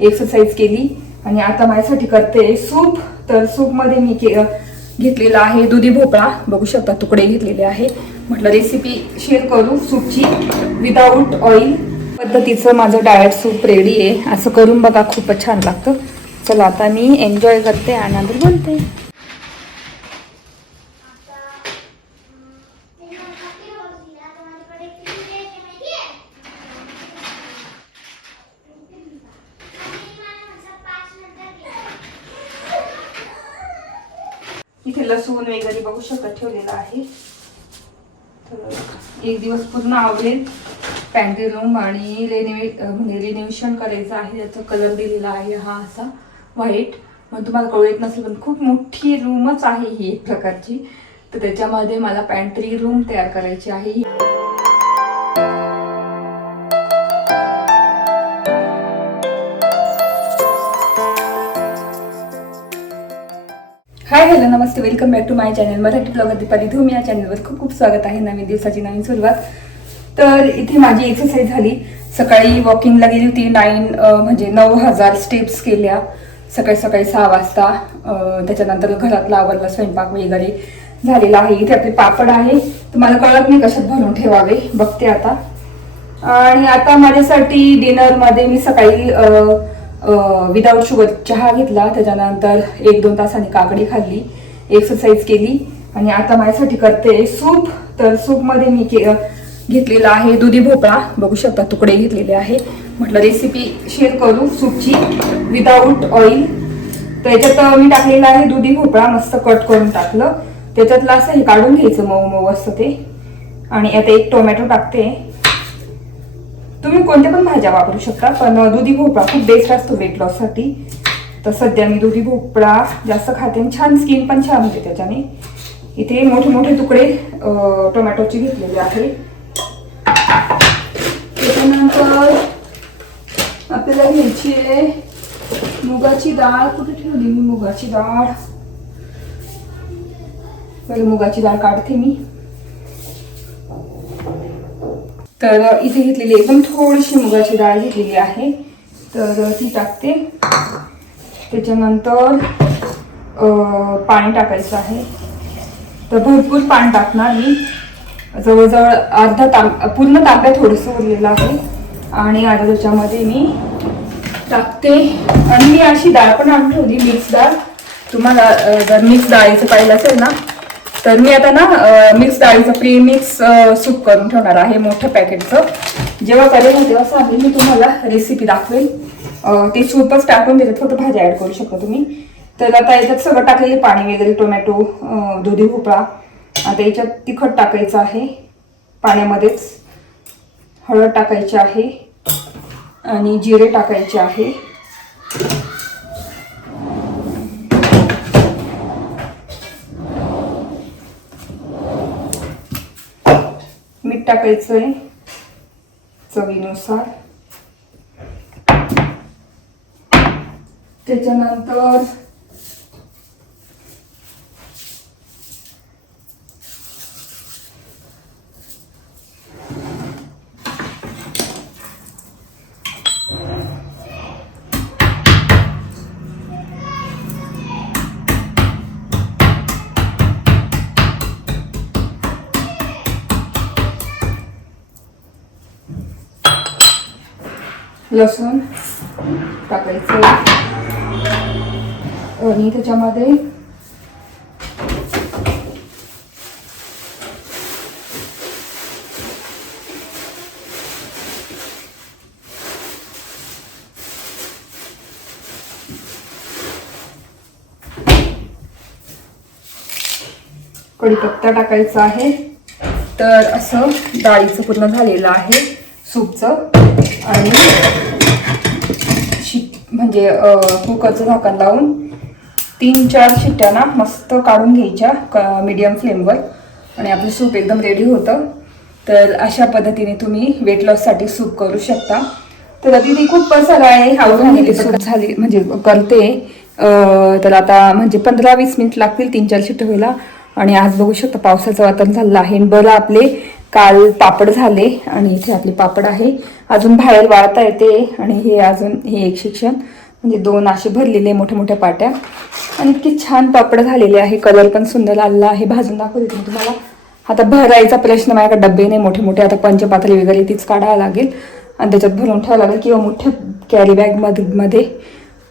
Exercise केली आणि आता माझ्यासाठी करते सूप. तर सूपमध्ये मी घेतलेला आहे दुधी भोपळा, बघू शकता तुकडे घेतलेले आहे. म्हटलं रेसिपी शेअर करू सूपची विदाऊट ऑइल पद्धतीचं. माझं डाएट सूप रेडी आहे. असं करून बघा, खूपच छान लागतं. चला आता मी एन्जॉय करते आणि नंतर बोलते. इथे लसूण वगैरे बघू शकता ठेवलेला आहे. तर एक दिवस पूर्ण आवडेल. पॅन्ट्री रूम आणि रिनोव्हेशन करायचं आहे. त्याचा कलर दिलेला आहे हा असा व्हाईट. मग तुम्हाला कळू येत नसेल पण खूप मोठी रूमच आहे ही एक प्रकारची. तर त्याच्यामध्ये मला पॅन्ट्री रूम तयार करायची आहे. हाय हॅलो नमस्ते, welcome back to my channel Marathi blogger Deepali Dhoom. या चॅनलवर खूप खूप स्वागत आहे. नवीन दिवसाची नवीन सुरुवात. तर इथे माझी एक्सरसाइज झाली. सकाळी वॉकिंगला गेली होती. 9,000 स्टेप्स केल्या सकाळी 6 वाजता. त्याच्यानंतर घरातला आवरला, स्वयंपाक वगैरे झालेला आहे. इथे आपले पापड आहे. तुम्हाला कळत नाही कशात भरून ठेवावे, बघते आता. आणि आता माझ्यासाठी डिनरमध्ये मी सकाळी विदाऊट शुगर चहा घेतला. त्याच्यानंतर 1-2 तासांनी काकडी खाल्ली, एक्सरसाइज केली आणि आता माझ्यासाठी करते सूप. तर सूपमध्ये मी घेतलेला आहे दुधी भोपळा, बघू शकता तुकडे घेतलेले आहे. म्हटलं रेसिपी शेअर करू सूपची विदाऊट ऑइल. तर याच्यात मी टाकलेला आहे दुधी भोपळा, मस्त कट करून टाकलं. त्याच्यातलं असं हे काढून घ्यायचं, मऊ मऊ असतं ते. आणि आता एक टोमॅटो टाकते. तुम्ही कोणत्या पण भाज्या वापरू शकता, पण दुधी भोपळा खूप बेस्ट असतो वेट लॉस साठी. तर सध्या मी दुधी भोपळा जास्त खाते. छान स्किन पण छान होते त्याच्याने. इथे मोठे मोठे तुकडे टोमॅटोचे घेतलेले आहे. त्याच्यानंतर आपल्याला घ्यायची आहे मुगाची डाळ. कुठे ठेवली मी मुगाची डाळ? पहिले मुगाची डाळ काढते मी. तर इथे घेतलेली एकदम थोडीशी मुगाची डाळ घेतलेली आहे, तर ती टाकते. त्याच्यानंतर पाणी टाकायचं आहे. तर भरपूर पाणी टाकणार मी, जवळजवळ पूर्ण तांब्या थोडंसं उरलेलं आहे. आणि आता त्याच्यामध्ये मी टाकते. आणि मी अशी डाळ पण आणून ठेवली, मिक्स डाळ. तुम्हाला जर मिक्स डाळीचं पाहिलं असेल ना, तर मी आता मिक्स डाळीचं प्रीमिक्स सूप करून ठेवणार आहे मोठ्या पॅकेटचं. जेव्हा करेल तेव्हा सांगेल मी तुम्हाला, रेसिपी दाखवेल. ते सूपच टाकून देतात, फक्त भाज्या ऍड करू शकता तुम्ही. तर आता याच्यात सगळं टाकलेले, पाणी वगैरे, टोमॅटो, दुधी भोपळा. आता याच्यात तिखट टाकायचं आहे पाण्यामध्येच, हळद टाकायची आहे आणि जिरे टाकायचे आहे. मीठ टाकायचंय चवीनुसार. त्याच्यानंतर लसूण टाकायचं आणि त्याच्यामध्ये कढीपत्ता टाकायचा आहे. तर असं डाळीचं पूर्ण झालेलं आहे सूपचं. आणि म्हणजे कुकरचं झाकण लावून 3-4 शिट्ट्या मस्त काढून घ्यायच्या मीडियम फ्लेमवर आणि आपलं सूप एकदम रेडी होतं. तर अशा पद्धतीने तुम्ही वेट लॉससाठी सूप करू शकता. तर दीदी खूप सारा आहे, आवडून सूप झाली म्हणजे करते. तर आता म्हणजे 15-20 मिनिट लागतील 3-4 शिट्ट्या व्हायला. आणि आज बघू शकता पावसाचं वातावरण झालं आहे. बरं आपले काल पापड झाले आणि इथे आपले पापड आहे. अजून बाहेर वाळता येते आणि हे एक शिक्षण म्हणजे 2 असे भरलेले मोठ्या मोठ्या पाट्या आणि इतके छान पापड झालेले आहे. कलर पण सुंदर आलेला आहे. भाजून दाखवते मी तुम्हाला. आता भरायचा प्रश्न माझ्याकडे डब्बे नाही मोठे मोठे. आता पंचपातळी वगैरे तीच काढावं लागेल आणि त्याच्यात भरून ठेवावं लागेल किंवा मोठ्या कॅरी बॅग मध्ये.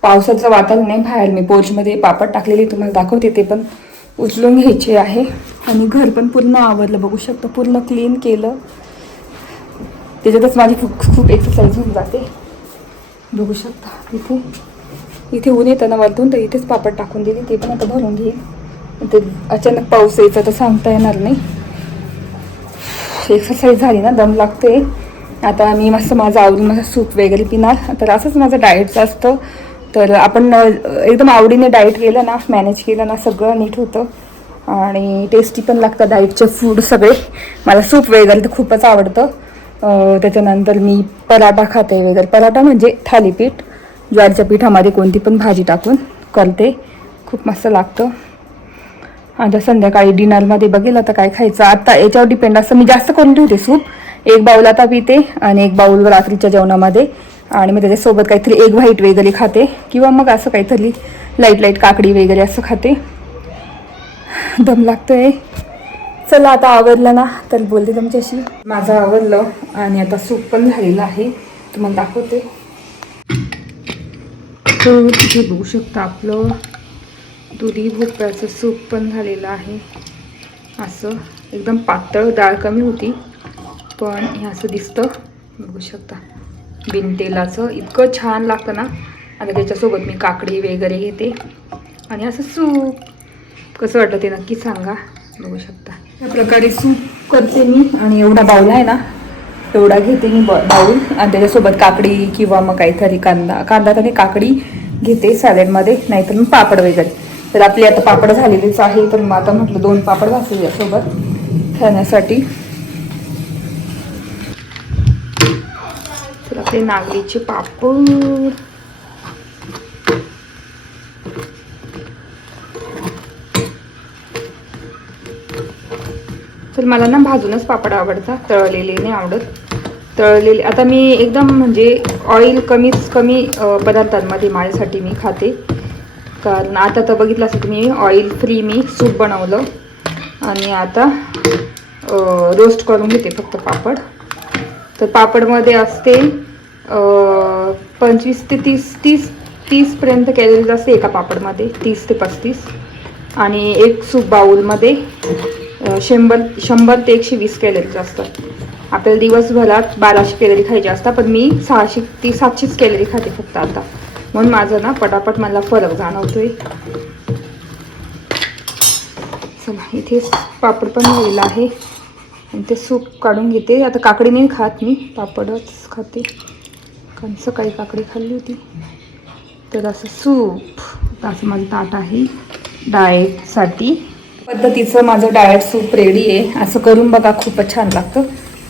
पावसाचं वातावरण नाही, बाहेर मी पोर्चमध्ये पापड टाकलेले तुम्हाला दाखवते, ते पण उचलून घ्यायचे आहे. आणि घर पण पूर्ण आवरलं, बघू शकता, पूर्ण क्लीन केलं. त्याच्यातच माझी खूप एक्सरसाइज होऊन जाते. बघू शकता इथे ऊन येतं ना वरतून, तर इथेच पापड टाकून दिले. ते पण आता भरून घेईल. ते अचानक पाऊस यायचा तर सांगता येणार नाही. एक्सरसाइज झाली ना, दम लागते. आता मी मस्त माझं आवडून माझं सूप वगैरे पिणार. तर असंच माझं डाएटचं असतं. तर आपण एकदम आवडीने डाएट केलं ना, मॅनेज केलं ना, सगळं नीट होतं आणि टेस्टी पण लागतं डाएटचे फूड सगळे. मला सूप वगैरे तर खूपच आवडतं. त्याच्यानंतर मी पराठा खाते वगैरे. पराठा म्हणजे थालीपीठ, ज्वारीच्या पिठामध्ये कोणती पण भाजी टाकून करते, खूप मस्त लागतं. आता संध्याकाळी डिनरमध्ये बघेल आता काय खायचं. आता याच्यावर डिपेंड असतं. मी जास्त करून ठेवते सूप. 1 बाऊल आता पिते आणि 1 बाऊल रात्रीच्या जेवणामध्ये. आणि मग त्याच्यासोबत काहीतरी एग व्हाईट वगैरे खाते किंवा मग असं काहीतरी लाईट काकडी वगैरे असं खाते. दम लागतोय. चला आता आवरलं ना, तर बोलते तुमच्याशी. माझं आवरलं आणि आता सूप पण झालेलं आहे, तुम्हाला दाखवते. तर तिथे बघू शकता आपलं दुधी भोपळ्याचं सूप पण झालेलं आहे. असं एकदम पातळ, डाळ कमी होती पण हे असं दिसतं, बघू शकता. बिन तेलाचं इतकं छान लागतं ना. आता त्याच्यासोबत मी काकडी वगैरे घेते आणि असं सूप कसं वाटतं ते नक्की सांगा. बघू शकता या प्रकारे सूप करते मी. आणि एवढा बाऊल आहे ना, एवढा घेते मी बाऊल आणि त्याच्यासोबत काकडी किंवा मग काहीतरी कांदा आणि काकडी घेते सॅलेडमध्ये, नाहीतर मग पापड वगैरे. तर आपली आता पापड झालेलीच आहे, तर मग आता म्हटलं 2 पापड भाजले यासोबत खाण्यासाठी. तर आपले नागलीचे पापड तर मला ना भाजूनच पापड आवडतात, तळलेले नाही आवडत. तळलेले आता मी एकदम म्हणजे ऑइल कमी पदार्थांमध्ये माझ्यासाठी मी खाते. कारण आता तर बघितलं असेल तुम्ही, ऑइल फ्री मी सूप बनवलं आणि आता रोस्ट करून घेते फक्त पापड. तर पापडमध्ये असते 25 ते 30 पर्यंत कॅलरीज असते एका पापडमध्ये, 30 ते 35. आणि एक सूप बाउलमध्ये 100 ते 120 कॅलरीज असतात. आपल्याला दिवसभरात 1200 कॅलरी खायचे असतात, पण मी 600 ते 700 कॅलरी खाते फक्त आता. म्हणून माझं ना पटापट मला फरक जाणवतोय. चला इथे पापड पण झालेला आहे आणि ते सूप काढून घेते. आता काकडी नाही खात मी, पापडच खाते, कारण सकाळी काकडी खाल्ली होती. तर असं सूप, असं माझं ताट आहे डाएटसाठी. पद्धतीचं माझं डाएट सूप रेडी आहे. असं करून बघा, खूपच छान लागतं.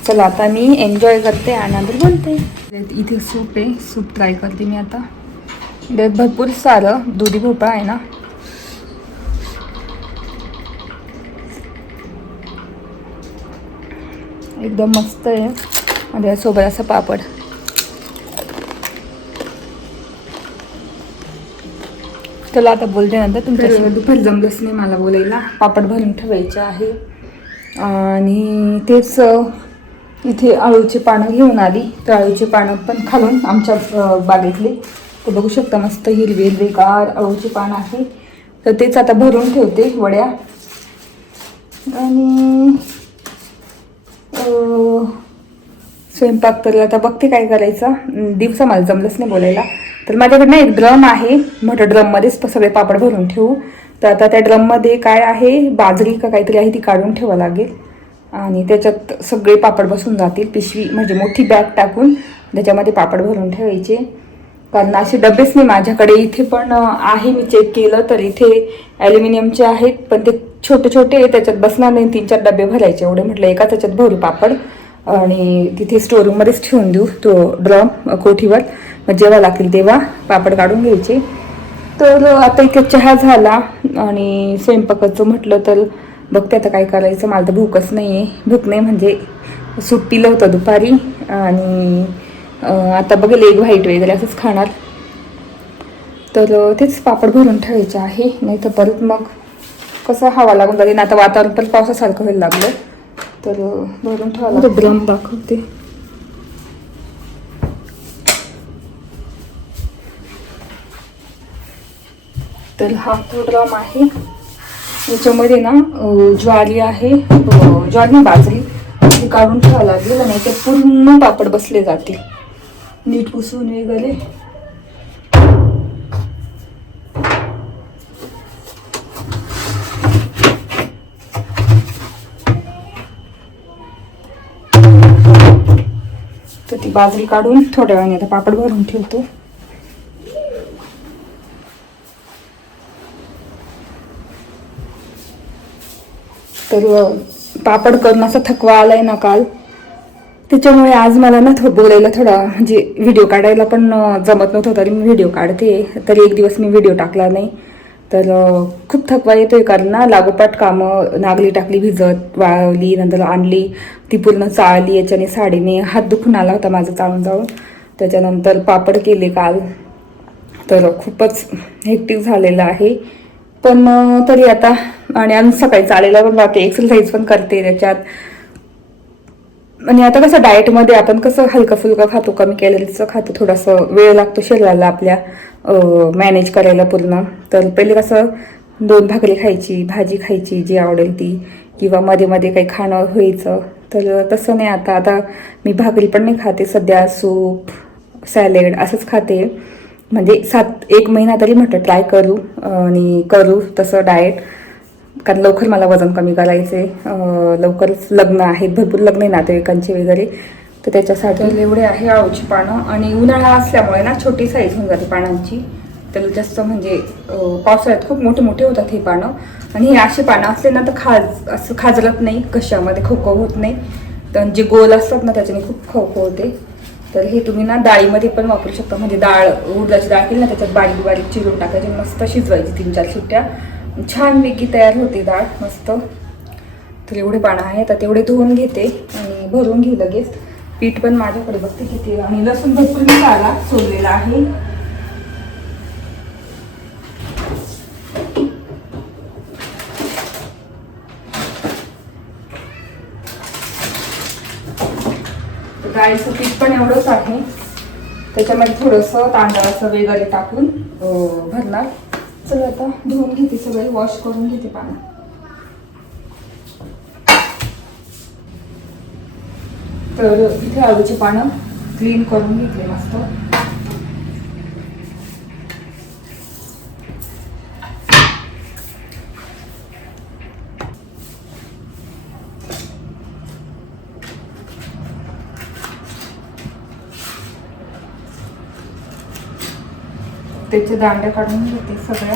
चला आता मी एन्जॉय करते आणि नंतर बोलते. इथे सूप आहे, सूप ट्राय करते मी आता. त्यात भरपूर सारं दुधी भोपळा आहे ना, एकदम मस्त आहे. आणि त्यासोबत असं पापड. चला आता बोलते नंतर तुमच्या. दुपारी जमलंच नाही मला बोलायला, पापड भरून ठेवायचे आहे. आणि तेच इथे अळूचे पानं घेऊन आली. तर अळूचे पानं पण खालून आमच्या बागेतले, ते बघू शकता, मस्त हिरवेगार अळूचे पान आहे. तर तेच आता भरून ठेवते वड्या. आणि स्वयंपाक तर आता बघते काय करायचं. दिवसा मला जमलंच नाही बोलायला. तर माझ्याकडनं एक ड्रम आहे, मोठ्या ड्रममध्येच सगळे पापड भरून ठेवू. तर आता त्या ड्रममध्ये काय आहे, बाजरी का काहीतरी आहे, ती काढून ठेवावं लागेल आणि त्याच्यात सगळे पापड बसून जातील. पिशवी म्हणजे मोठी बॅग टाकून त्याच्यामध्ये पापड भरून ठेवायचे. कारण असे डबेच नाही माझ्याकडे. इथे पण आहे, मी चेक केलं तर इथे ॲल्युमिनियमचे आहेत, पण ते छोटे छोटे, त्याच्यात बसणार नाही. 3-4 डबे भरायचे एवढे. म्हटलं एका त्याच्यात भरू पापड आणि तिथे स्टोरूममध्येच ठेवून देऊ तो ड्रम कोठीवर. मग जेव्हा लागतील तेव्हा पापड काढून घ्यायचे. तर आता इथे चहा झाला आणि स्वयंपाकाचं म्हटलं तर बघते आता काय करायचं. मला तर भूकच नाही आहे. भूक नाही म्हणजे सूप पिलं होतं दुपारी आणि आता बघेल एग व्हाईट वगैरे असंच खाणार. तर तेच पापड भरून ठेवायचे आहे, नाही तर परत मग कसं हवा लागून जाते ना. आता वातावरण पण पावसासारखं व्हायला लागलं, तर भरून ठेवायला ड्रम दाखवते. तर हा तो ड्रम आहे. याच्यामध्ये ना ज्वारी आहे, ज्वारी बाजरी हे काढून ठेवावं लागेल, आणि ते पूर्ण पापड बसले जातील नीट पुसून वगैरे. तर ती बाजरी काढून थोड्या वेळाने आता पापड भरून ठेवतो. तर पापड करून असा थकवा आलाय ना काल, त्याच्यामुळे आज मला ना बोलायला थोडा म्हणजे व्हिडिओ काढायला पण जमत नव्हतं. तरी मी व्हिडिओ काढते, तरी एक दिवस मी व्हिडिओ टाकला नाही. तर खूप थकवा येतोय, कारण ना लागोपाठ कामं, नागली टाकली भिजत, वाळवली, नंतर आणली, ती पूर्ण चाळली, याच्याने साडीने हात दुखून आला होता माझा चाळून जाऊन. त्याच्यानंतर पापड केले काल, तर खूपच हेक्टिक झालेलं आहे. पण तरी आता, आणि आज सकाळी चालायला पण जाते, एक्सरसाइज पण करते त्याच्यात. आणि आता कसं डाएटमध्ये आपण कसं हलका फुलका खातो, कमी कॅलरीजचं खातो, थोडासा वेळ लागतो शरीराला आपल्या मॅनेज करायला पूर्ण. तर पहिले कसं 2 भाकरी खायची, भाजी खायची जी आवडेल ती, किंवा मध्ये मध्ये काही खाणं व्हायचं. तर तसं नाही आता. आता मी भाकरी पण नाही खाते सध्या, सूप, सॅलेड असंच खाते. म्हणजे 1 महिना तरी म्हटलं ट्राय करू आणि करू तसं डाएट, कारण लवकर मला वजन कमी करायचे. लवकरच लग्न आहेत, भरपूर लग्न आहे नातेवाईकांचे वगैरे, तर त्याच्यासाठी एवढे आहे आळूची पानं. आणि उन्हाळा असल्यामुळे ना छोटी साईज होऊन जाते पानांची, तर जास्त म्हणजे पावसाळ्यात खूप मोठे मोठे होतात हे पानं. आणि हे असे पानं असले ना तर असं खाजरत नाही, कशामध्ये खवखव होत नाही. तर जे गोल असतात ना त्याच्याने खूप खवखव होते. तर हे तुम्ही ना डाळीमध्ये पण वापरू शकता. म्हणजे डाळ, उडदाची डाळ केली ना, त्याच्यात बारीक बारीक चिरून टाकायची, मस्त शिजवायची 3-4 शिट्ट्या, छान पैकी तयार होते डाळ मस्त. तर एवढे पानं आहे, आता तेवढे धुवून घेते आणि भरून घेऊ लगेच. पीठ पण माझ्याकडे बघते किती, आणि लसूण भरपूर मी काढला सोडलेला आहे. डाळीचं पीठ पण एवढंच आहे, त्याच्यामध्ये थोडंसं तांदळाचं वगैरे टाकून भरणार. चला आता धुवून घेते, सगळे वॉश करून घेते पानं. तर इथे आळूची पानं क्लीन करून घेतले मस्त. त्याचे दांड्या काढून घेते सगळ्या.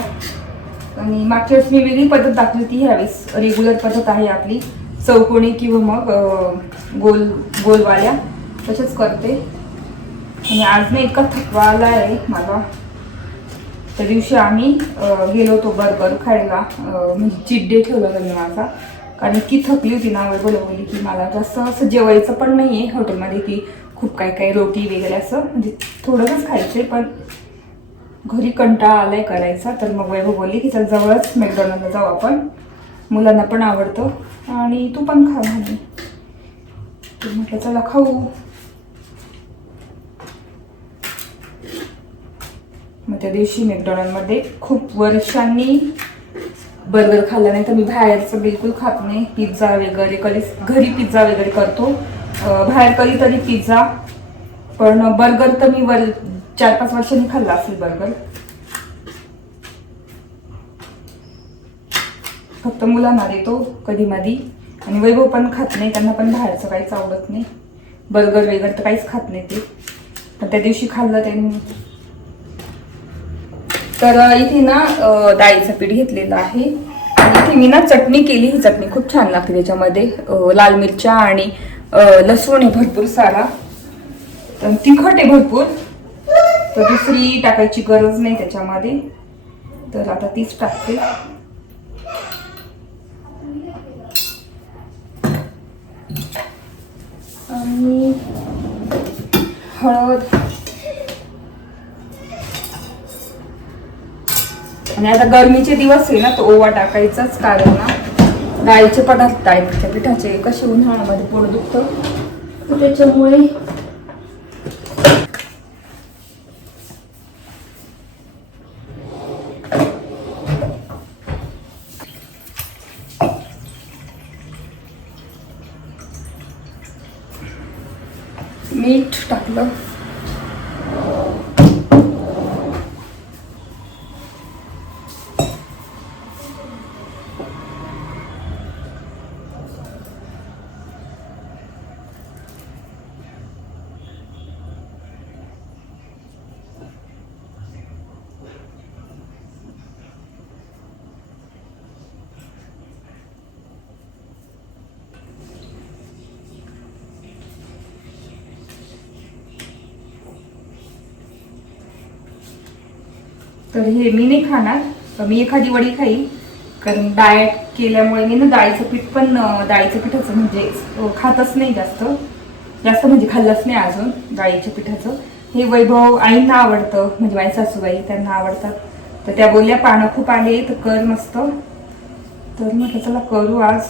आणि मागच्या वेळेस मी वेगळी पद्धत दाखवली होती, ह्यावेळेस रेग्युलर पद्धत आहे आपली, चौकोनी किंवा मग गोलवाल्या, तसेच करते. आणि आज मी इतका थकवा आला आहे मला. त्या दिवशी आम्ही गेलो होतो बर्गर खायला, म्हणजे चीट डे ठेवला होता मी माझा, कारण इतकी थकली होती ना. बोलवली की मला जास्त असं जेवायचं पण नाही आहे हॉटेलमध्ये, की खूप काय रोटी वगैरे असं, म्हणजे थोडंच खायचे, पण घरी कंटाळा आलाय करायचा. तर मग वैभव बोलली की चल जवळच मॅकडॉनल्डला जाऊ आपण, मुलांना पण आवडतं आणि तू पण खा म्हणे. तर म्हटलं चला खाऊ. मग त्या दिवशी मॅकडॉनल्डमध्ये खूप वर्षांनी बर्गर खाल्ला, नाही तर मी बाहेरचं बिलकुल खात नाही. पिझ्झा वगैरे कधी घरी पिझ्झा वगैरे करतो, बाहेर कधीतरी पिझ्झा, पण बर्गर तर मी 4-5 वर्षांनी खाल्ला असेल बर्गर. फक्त मुलांना देतो कधी मधी, आणि वैभव पण खात नाही, त्यांना पण बाहेरचं काहीच आवडत नाही, बर्गर वगैरे तर काहीच खात नाही ते. पण त्या दिवशी खाल्लं त्यांनी. तर इथे ना डाळीचं पीठ घेतलेलं आहे, आणि इथे मी ना चटणी केली. ही चटणी खूप छान लागते, त्याच्यामध्ये लाल मिरच्या आणि लसूण आहे भरपूर सारा, तर तिखट आहे भरपूर, तर दुसरी टाकायची गरज नाही त्याच्यामध्ये. तर आता तीच टाकते. आणि हळद. आणि आता गरमीचे दिवस आहे ना, तो ओवा टाकायचाच, कारण ना डाळीचे पदार्थ, डाळीच्या पिठाचे कसे उन्हाळ्यामध्ये पोट दुखतं, त्याच्यामुळे. मीठ टाकलं. तर हे मी नाही खाणार, तर मी एखादी वडी खाईल, कारण डाएट केल्यामुळे मी ना डाळीचं पीठ पण, डाळीचं पिठाचं म्हणजे खातच नाही जास्त म्हणजे खाल्लंच नाही अजून डाळीच्या पिठाचं. हे वैभव आईंना आवडतं, म्हणजे माझी सासूबाई त्यांना आवडतात, तर त्या बोलल्या पानं खूप आले तर कर मस्त, तर म्हटलं चला करू आज.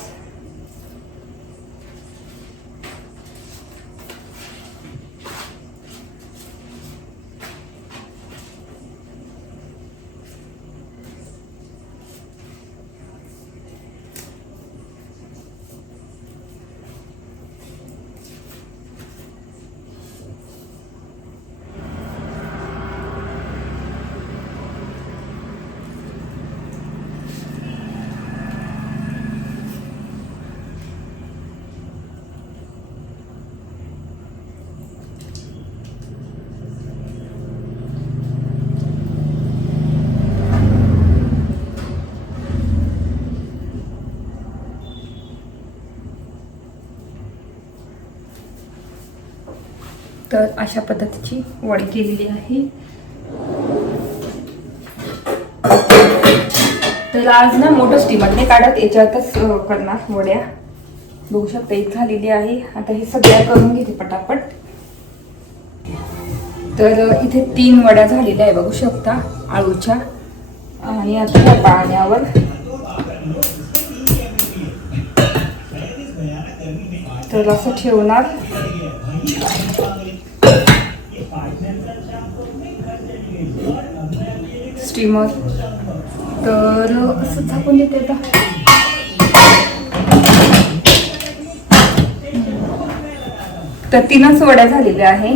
तर अशा पद्धतीची वडी केलेली आहे. तर आज ना मोठं स्टीमर नाही काढत, याच्यातच करणार वड्या. बघू शकता एक झालेली आहे. आता हे सगळ्या करून घेते पटापट. तर इथे 3 वड्या झालेल्या आहे बघू शकता आळूच्या. आणि आता ह्या पाण्यावर तर असं ठेवणार. स्टीमर तर असं झाकून देते आता. तर 3च वड्या झालेल्या आहे,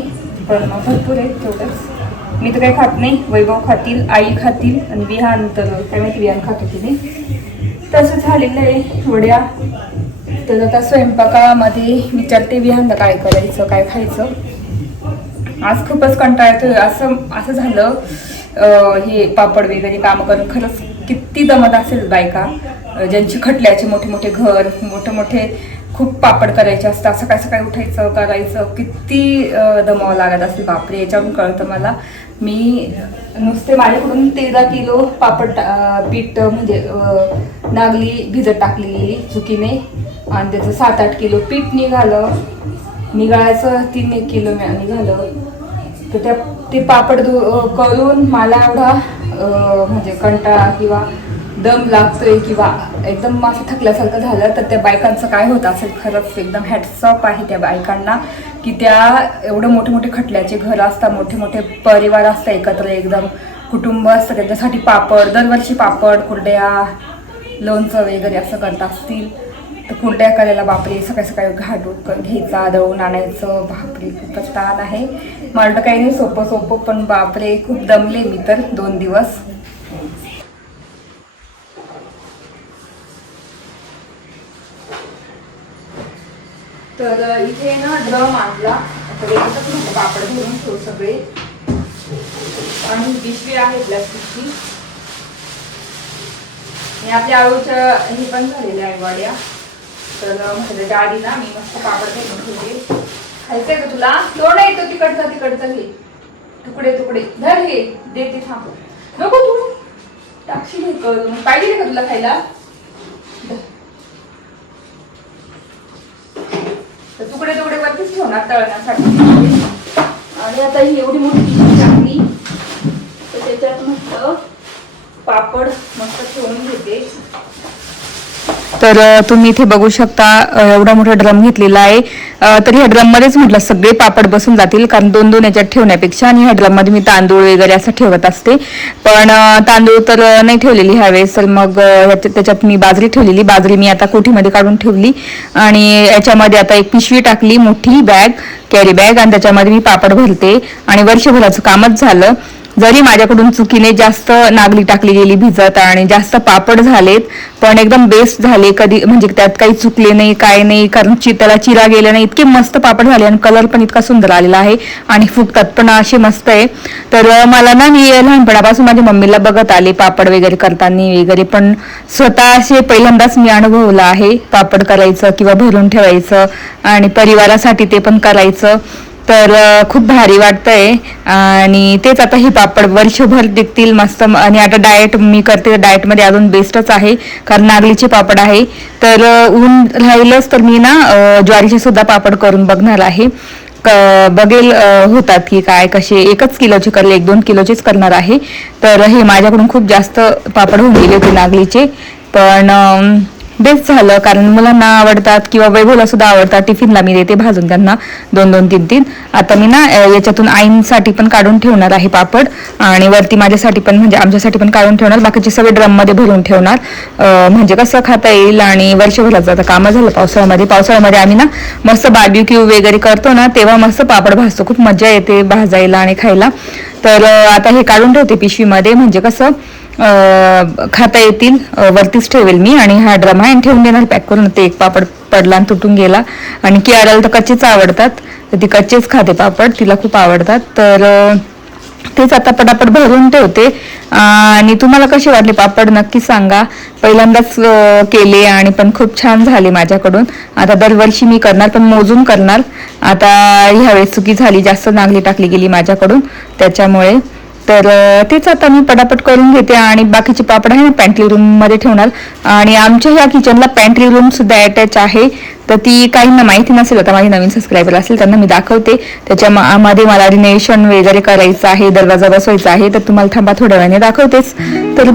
पण भरपूर आहेत तेवढंच. मी तर काही खात नाही, वैभव खातील, आई खातील, आणि विहान तर काय माहिती विहान खातो की नाही. तसं झालेलं आहे वड्या. तर आता स्वयंपाकामध्ये विचारते विहानला काय करायचं, काय खायचं. आज खूपच कंटाळा येतोय. असं झालं, हे पापड वगैरे काम करून खरंच किती दमत असेल बायका, ज्यांची खटल्याचे मोठे मोठे घर, मोठे मोठे खूप पापड करायचे असतात. सकाळी सकाळी उठायचं, करायचं, किती दमावं लागत असेल. बापरे, याच्यावरून कळतं मला. मी नुसते माझ्याकडून 13 किलो पापड पीठ म्हणजे नागली भिजत टाकलेली चुकीने, आणि त्याचं 7-8 किलो पीठ निघाळायचं 3 किलो निघालं. तर ते पापड करून मला एवढा म्हणजे कंटाळा किंवा दम लागतोय किंवा एकदम असं थकल्यासारखं झालं. तर त्या बायकांचं काय होत असेल, खरंच एकदम हॅट्स ऑफ आहे त्या बायकांना, की त्या एवढं मोठे मोठे खटल्याचे घर असतात, मोठे मोठे परिवार असतात, एकत्र एकदम कुटुंब असतं, त्यांच्यासाठी पापड दरवर्षी पापड, कुरड्या, लोणचं वगैरे असं करत असतील. तर कुरड्या करायला बापरे, सकाळी सकाळी घाटून घ्यायचा, दळून आणायचं, बापरे खूपच ताण आहे. मला तर काही नाही सोपं, पण बापरे खूप दमले मी तर 2 दिवस. तर इथे ना ड्रम आणला, पापड भरून ठेवू सगळे, आणि पिशवी आहे प्लास्टिकची. आपल्या आळूच्या हे पण झालेल्या आहे वड्या. तर त्याच्या आधी ना मी मस्त पापड घेऊन ठेवते. खायचंय का तुला? तो नाही, तो तिकडचा घे, तुकडे धर, हे देते, थांब, नको तू टाकशी हे करून. पाहिजे का तुला खायला? ठेवणार तळण्यासाठी. आणि आता ही एवढी मोठी पिशवी टाकली तर त्याच्यात मस्त पापड मस्त ठेवून घेते. तर तुम्ही इथे बघू शकता एवढा मोठा ड्रम घेतलेला आहे. तर ह्या ड्रम मध्येच म्हटलं सगळे पापड बसून जातील, कारण दोन दोन याच्यात ठेवण्यापेक्षा. आणि ह्या ड्रम मध्ये मी तांदूळ वगैरे असं ठेवत असते, पण तांदूळ तर नाही ठेवलेली ह्यावेळेस. तर मग त्याच्यात मी बाजरी ठेवलेली. बाजरी मी आता कोठीमध्ये काढून ठेवली आणि याच्यामध्ये आता एक पिशवी टाकली, मोठी बॅग, कॅरी बॅग, आणि त्याच्यामध्ये मी पापड भरते. आणि वर्षभराचं कामच झालं. जरी माझ्याकडून चुकीने जास्त नागली टाकली गेली भिजत आणि जास्त पापड झालेत, पण एकदम बेस्ट झाले. कधी म्हणजे त्यात काही चुकले नाही, काय नाही, कारण त्याला चिरा गेला नाही. इतके मस्त पापड झाले आणि कलर पण इतका सुंदर आलेला आहे आणि फुगतात पण असे मस्त आहे. तर मला ना, मी लहानपणापासून माझ्या मम्मीला बघत आले पापड वगैरे करताना वगैरे, पण स्वतः असे पहिल्यांदाच मी अनुभवलं आहे पापड करायचं किंवा भरून ठेवायचं आणि परिवारासाठी ते पण करायचं. तर खूप भारी वाटतंय. आणि तेच आता हे पापड वर्षभर टिकतील मस्त. आणि आता डाएट मी करते, डाएटमध्ये अजून बेस्टच आहे, कारण नागलीचे पापड आहे. तर ऊन राहिलंच तर मी ना ज्वारीचे सुद्धा पापड करून बघणार आहे. बघेल होतात की काय, कसे. 1 किलोचे करले, 1-2 किलोचेच करणार आहे. तर हे माझ्याकडून खूप जास्त पापड होऊन गेले होते नागलीचे, पण बेस्ट झालं, कारण मुलांना आवडतात किंवा वैभवला सुद्धा आवडतात. टिफिनला मी देते भाजून त्यांना 2-2, 3-3. आता मी ना याच्यातून आईंसाठी पण काढून ठेवणार आहे पापड, आणि वरती माझ्यासाठी पण, म्हणजे आमच्यासाठी पण काढून ठेवणार. बाकीचे सगळे ड्रम मध्ये भरून ठेवणार, म्हणजे कसं खाता येईल. आणि वर्षभराचं आता कामं झालं पावसाळ्यामध्ये आम्ही ना मस्त बार्बेक्यू वगैरे करतो ना, तेव्हा मस्त पापड भाजतो. खूप मजा येते भाजायला आणि खायला. तर आता हे काढून ठेवते पिशवीमध्ये, म्हणजे कसं खाता येतील. वरतीच ठेवेल मी, आणि हा ड्रम आहे आणि ठेवून देणार पॅक करून. ते एक पापड पडला आणि तुटून गेला. आणि कियाराला तर कच्चेच आवडतात, तर ती कच्चेच खाते पापड, तिला खूप आवडतात. तर तेच आता पटापट भरून ठेवते. आणि तुम्हाला कसे वाटले पापड नक्की सांगा. पहिल्यांदाच केले आणि पण खूप छान झाले माझ्याकडून. आता दरवर्षी मी करणार, पण मोजून करणार. आता ह्यावेळेस चुकी झाली, जास्त नागली टाकली गेली माझ्याकडून, त्याच्यामुळे. तर तेच आता मी पटापट करून घेते. आणि बाकीचे पापड आहे ना पॅन्ट्री रूम मध्ये ठेवणार. आणि आमच्या ह्या किचनला पॅन्ट्री रूम सुद्धा अटॅच आहे. तर ती काहींना माहिती नसेल, आता माझे नवीन सबस्क्रायबर असेल त्यांना मी दाखवते. त्याच्यामध्ये मला रिनोव्हेशन वगैरे करायचं आहे, दरवाजा बसवायचा आहे. तर तुम्हाला थांबा, थोड्या वेळाने दाखवतेच. तर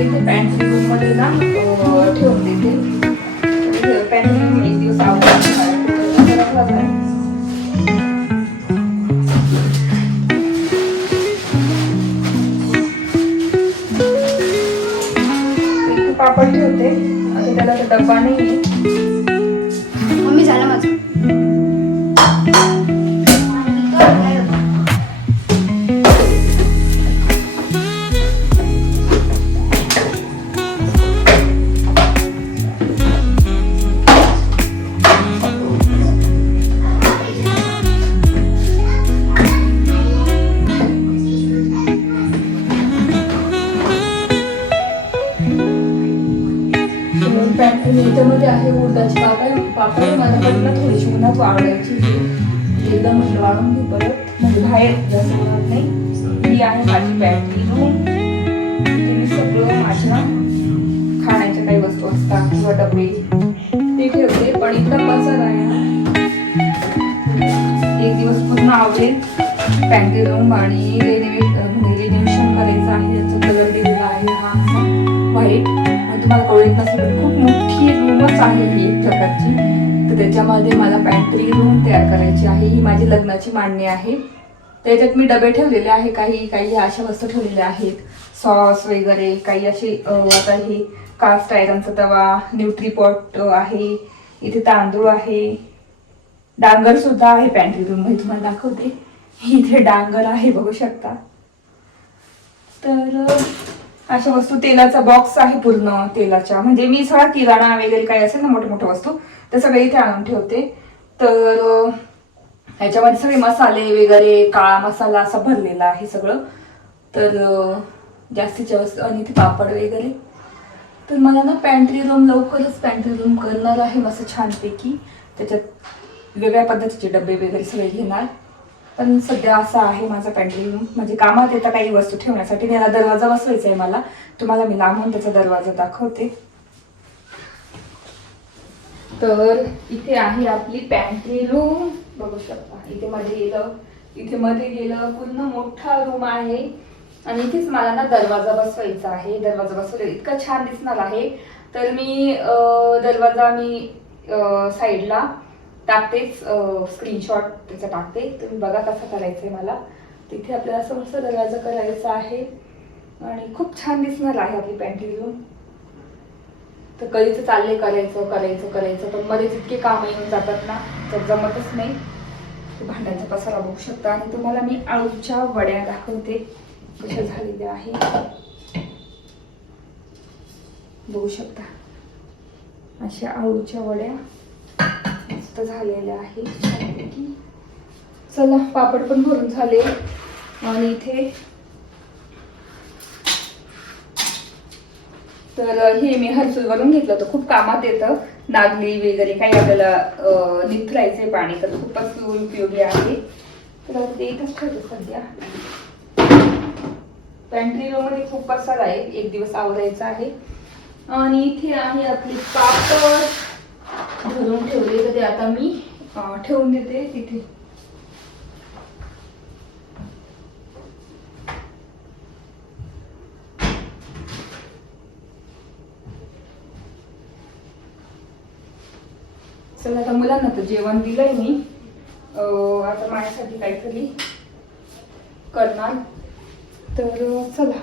इथे पॅन्ट्री रूम मध्ये ना ठेवून देते. पॅन्ट्री रूम एक दिवस पापड ठेवते. आता त्याला तर डब्बा नाही. मम्मी झालं माझं. पापड मला थोडीशी उन्हात वाळवायची. एकदा म्हटलं वाळून घेऊ परत, म्हणजे बाहेर जास्त उन्हात नाही. ही आहे माझी पॅन्ट्री रूम. मी सगळं माझ्या खाण्याच्या काही वस्तू असतात किंवा डबे ते ठेवते. पण इतका पसारा आहे ना, एक दिवस पूर्ण आवडेल. पॅन्ट्री रूम आणि रेनोव्हेशन करायचं आहे. याचा कलर दिलेला आहे हा असा व्हाईट. आणि तुम्हाला कळत नसेल खूप मोठी रूमच आहे ही एक प्रकारची. तर त्याच्यामध्ये मला पॅन्ट्री रूम तयार करायची आहे. ही माझी लग्नाची मांडणी आहे. त्याच्यात मी डबे ठेवलेले आहे. काही अशा वस्तू ठेवलेल्या आहेत, सॉस वगैरे. काही असे आता हे कास्ट आयरनचा तवा, न्यूट्रीपॉट आहे. इथे तांदूळ आहे, डांगर सुद्धा आहे. पॅन्ट्री रूम मध्ये तुम्हाला दाखवते. इथे डांगर आहे, बघू शकता. तर अशा वस्तू, तेलाचा बॉक्स आहे पूर्ण तेलाच्या, म्हणजे मी सगळा किराणा वगैरे काही असेल ना मोठ्या मोठ्या वस्तू ते सगळे इथे आणून ठेवते. तर ह्याच्यामध्ये सगळे मसाले वगैरे, काळा मसाला असा भरलेला आहे सगळं. तर जास्तीच्या वस्तू आणि इथे पापड वगैरे. तर मला ना पॅन्ट्री रूम लवकरच पॅन्ट्री रूम करणार आहे मस्त छानपैकी. त्याच्यात वेगळ्या पद्धतीचे डबे वगैरे सगळे घेणार. पण सध्या असा आहे माझा पॅन्ट्री रूम, म्हणजे कामात येतात काही वस्तू ठेवण्यासाठी. त्याला दरवाजा बसवायचा आहे मला. तुम्हाला मी लांबून त्याचा दरवाजा दाखवते. तर इथे आहे आपली पॅन्ट्री रूम, बघू शकता. इथे मध्ये गेलं पूर्ण मोठा रूम आहे. आणि इथेच मला ना दरवाजा बसवायचा आहे. दरवाजा बसवलेला इतका छान दिसणार आहे. तर मी दरवाजा साईडला टाकतेच, स्क्रीनशॉट त्याचा टाकते. तुम्ही बघा कसं करायचंय मला. तिथे आपल्याला असं मस्त दरवाजा करायचा आहे आणि खूप छान दिसणार आहे आपली पॅन्ट्री रूम. तर कधीच चालले करायचं पण मध्ये इतके काम येऊन जातात ना, तर जमतच नाही. भांड्यांचा पसारा बघू शकता. आणि तुम्हाला मी आळूच्या वड्या दाखवते कशा झालेल्या आहे, बघू शकता. अशा आळूच्या वड्या मस्त झालेल्या आहे छानपैकी. चला, पापड पण भरून झाले. आणि इथे तर हे मी हर्सूलवरून घेतलं होतं, खूप कामात येतं. नागली वगैरे काही आपल्याला निथरायचे पाणी, तर खूपच उपयोगी आहे. तर ते इथंच ठेवतो सध्या. पॅन्ट्री रूम मध्ये खूप पसारा आहे, एक दिवस आवरायचा आहे. आणि इथे आहे आपली पापड भरून ठेवले, तर ते आता मी ठेवून देते तिथे. चला, आता मुलांना तर जेवण दिलंय मी. आता माझ्यासाठी काहीतरी करणार. तर चला.